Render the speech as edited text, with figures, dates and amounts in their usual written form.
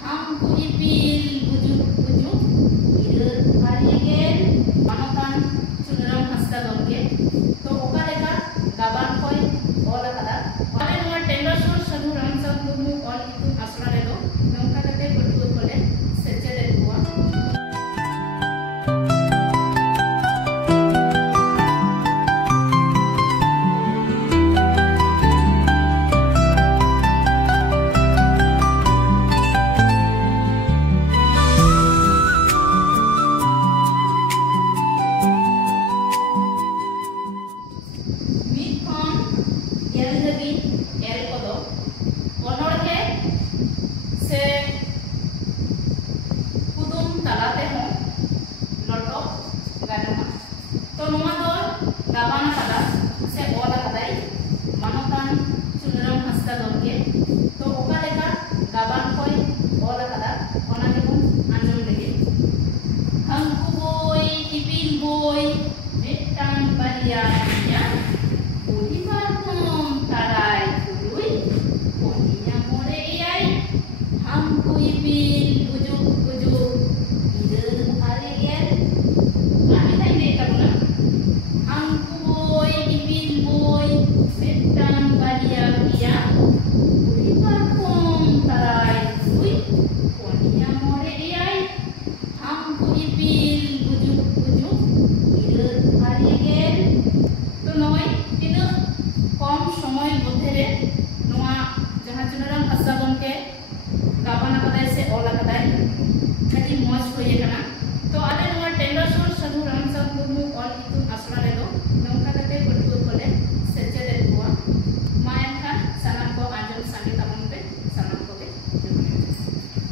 Angku ipil bujuk-bujuk ireut harigel manotan Chunurang Hasda gomke to oka leka gaban koy ol akada ane noa Tendrasur Sadhu Ramchand Murmu ol itun asra redo nongka kate patua kole seceded koa तो नोआ दो गाबान कदा से ओला कदाई मानोतान चुनरम हस्ता गमके तो ओका लेका गाबान कोई ओला कदा ओना गेबुन आंजम लेगे अंकु बोय टिपिल बोय मिटान बारिया या बुढ़ी पारकम ताराय तुरुई ओनिया मोरे एयाई अंकु इपिल बुजुक बुजुक इदर आले गेल आमी ताई नेता बुना Angku boy, ipil boy, setan balia kia, uri parfum tarai sui, konia more iai, angku ipil bujuk bujuk, ireut harigel. तो नोय tina kom somoy modhere noa jahan Chunurang Hasda gomke gabana kadai se ola kadai adi moj hoye kana